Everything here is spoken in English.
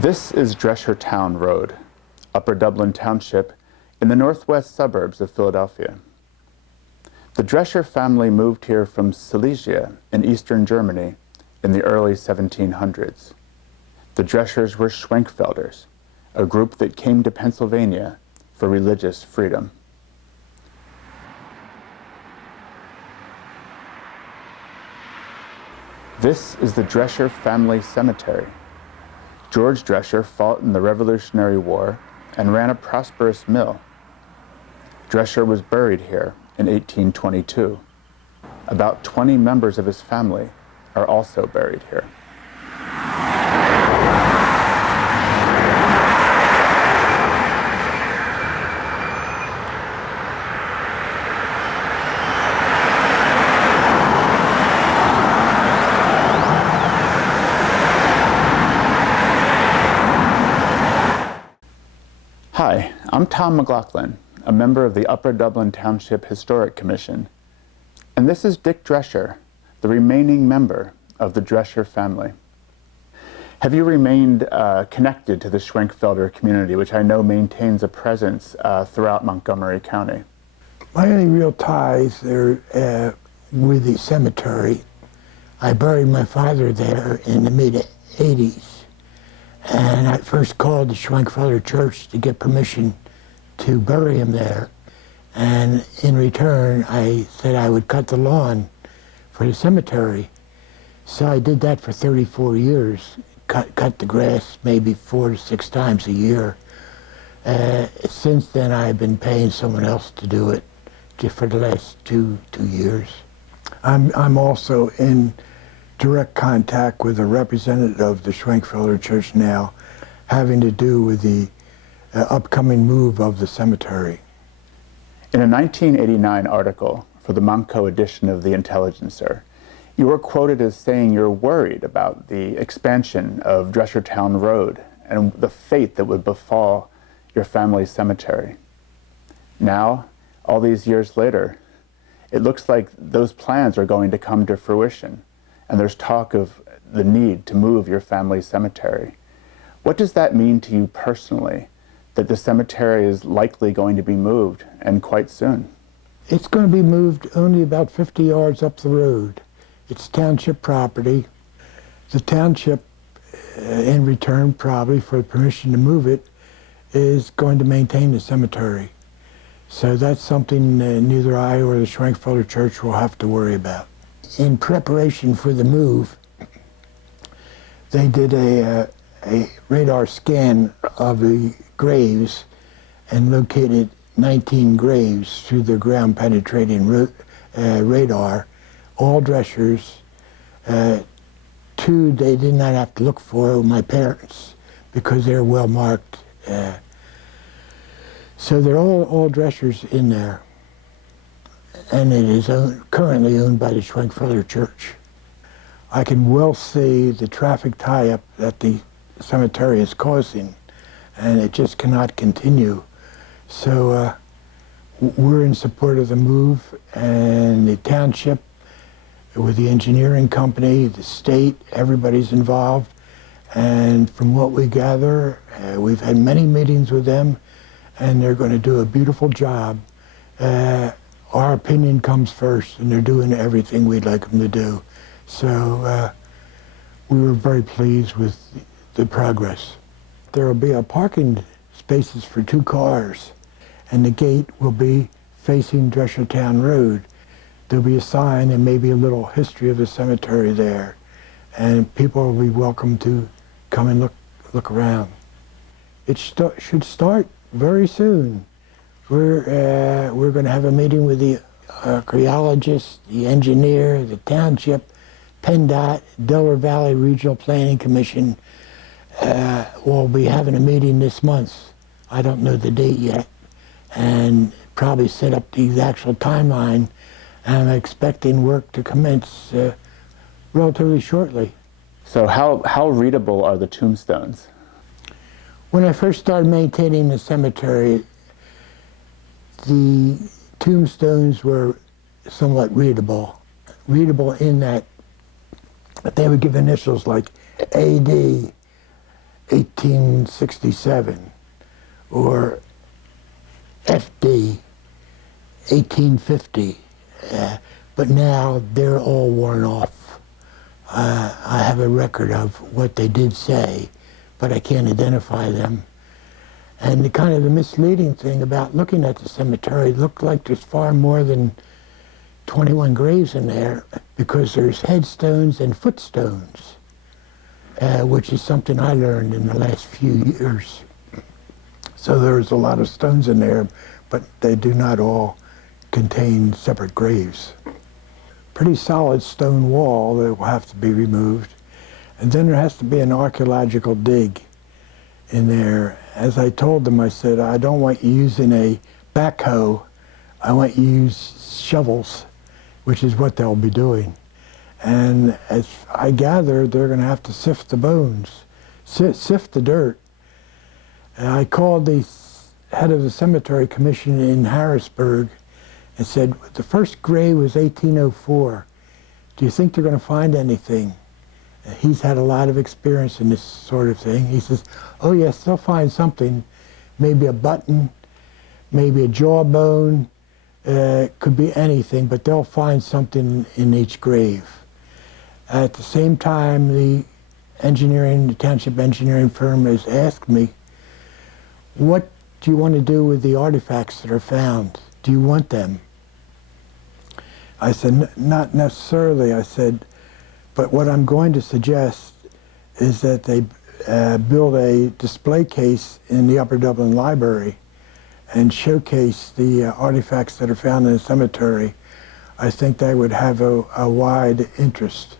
This is Dresher Town Road, Upper Dublin Township, in the northwest suburbs of Philadelphia. The Dresher family moved here from Silesia in eastern Germany in the early 1700s. The Dreschers were Schwenkfelders, a group that came to Pennsylvania for religious freedom. This is the Dresher family cemetery. George Dresher fought in the Revolutionary War and ran a prosperous mill. Dresher was buried here in 1822. About 20 members of his family are also buried here. Hi, I'm Tom McLaughlin, a member of the Upper Dublin Township Historic Commission, and this is Dick Dresher, the remaining member of the Dresher family. Have you remained connected to the Schwenkfelder community, which I know maintains a presence throughout Montgomery County? My only real ties are with the cemetery. I buried my father there in the mid-'80s. And I first called the Schwenkfelder Church to get permission to bury him there. And in return, I said I would cut the lawn for the cemetery. So I did that for 34 years, cut the grass maybe 4 to 6 times a year. Since then, I've been paying someone else to do it just for the last two years. I'm also in direct contact with a representative of the Schwenkfelder Church now, having to do with the upcoming move of the cemetery. In a 1989 article for the Montco edition of The Intelligencer, you were quoted as saying you're worried about the expansion of Dreshertown Road and the fate that would befall your family's cemetery. Now, all these years later, it looks like those plans are going to come to fruition. And there's talk of the need to move your family's cemetery. What does that mean to you personally, that the cemetery is likely going to be moved, and quite soon? It's going to be moved only about 50 yards up the road. It's township property. The township, in return probably for permission to move it, is going to maintain the cemetery. So that's something neither I or the Schwenkfelder Church will have to worry about. In preparation for the move, they did a radar scan of the graves and located 19 graves through the ground-penetrating radar, all Dreschers. 2 they did not have to look for, my parents, because they're well marked. So they're all Dreschers in there. And it is currently owned by the Schwenkfelder Church. I can well see the traffic tie-up that the cemetery is causing, and it just cannot continue. So we're in support of the move, and the township, with the engineering company, the state, everybody's involved. And from what we gather, we've had many meetings with them, and they're going to do a beautiful job. Our opinion comes first, and they're doing everything we'd like them to do. So we were very pleased with the progress. There will be parking spaces for 2 cars, and the gate will be facing Dreshertown Road. There'll be a sign and maybe a little history of the cemetery there, and people will be welcome to come and look around. It should start very soon. We're going to have a meeting with the archaeologist, the engineer, the township, PennDOT, Delaware Valley Regional Planning Commission. We'll be having a meeting this month. I don't know the date yet, and probably set up the actual timeline. And I'm expecting work to commence relatively shortly. So how readable are the tombstones? When I first started maintaining the cemetery, the tombstones were somewhat readable. Readable in that they would give initials like AD, 1867 or FD 1850, but now they're all worn off. I have a record of what they did say, but I can't identify them. And the kind of the misleading thing about looking at the cemetery, it looked like there's far more than 21 graves in there, because there's headstones and footstones, which is something I learned in the last few years. So there's a lot of stones in there, but they do not all contain separate graves. Pretty solid stone wall that will have to be removed. And then there has to be an archaeological dig in there. As I told them, I said, I don't want you using a backhoe, I want you to use shovels, which is what they'll be doing. And as I gather, they're going to have to sift the bones, sift the dirt. And I called the head of the cemetery commission in Harrisburg and said, the first grave was 1804. Do you think they're going to find anything? And he's had a lot of experience in this sort of thing. He says, oh yes, they'll find something, maybe a button, maybe a jawbone, could be anything, but they'll find something in each grave. At the same time, the township engineering firm has asked me, what do you want to do with the artifacts that are found? Do you want them? I said, not necessarily. I said, but what I'm going to suggest is that they build a display case in the Upper Dublin Library and showcase the artifacts that are found in the cemetery. I think they would have a wide interest.